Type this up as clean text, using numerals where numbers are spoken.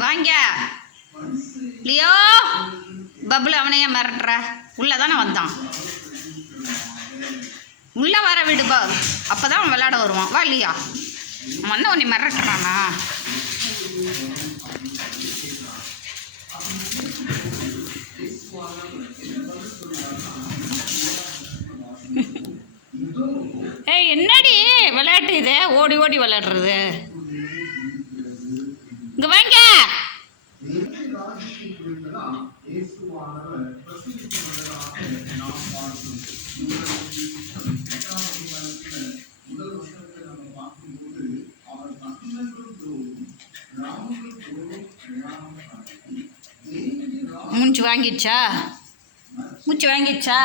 வாங்க Leo. Bubble அவனையே மிரட்டுற. உள்ளதானே வந்தான், உள்ள வர விடுபா, அப்பதான் அவன் விளையாட வருவான். வா லியா. மண்ண உன்னை மிரட்டுறானா? ஏய் என்னடி விளையாட்டு இது? ஓடி ஓடி விளையாடுறது. இங்க வாங்க. மூச்சு வாங்கிடுச்சா? மூச்சு வாங்கிடுச்சா?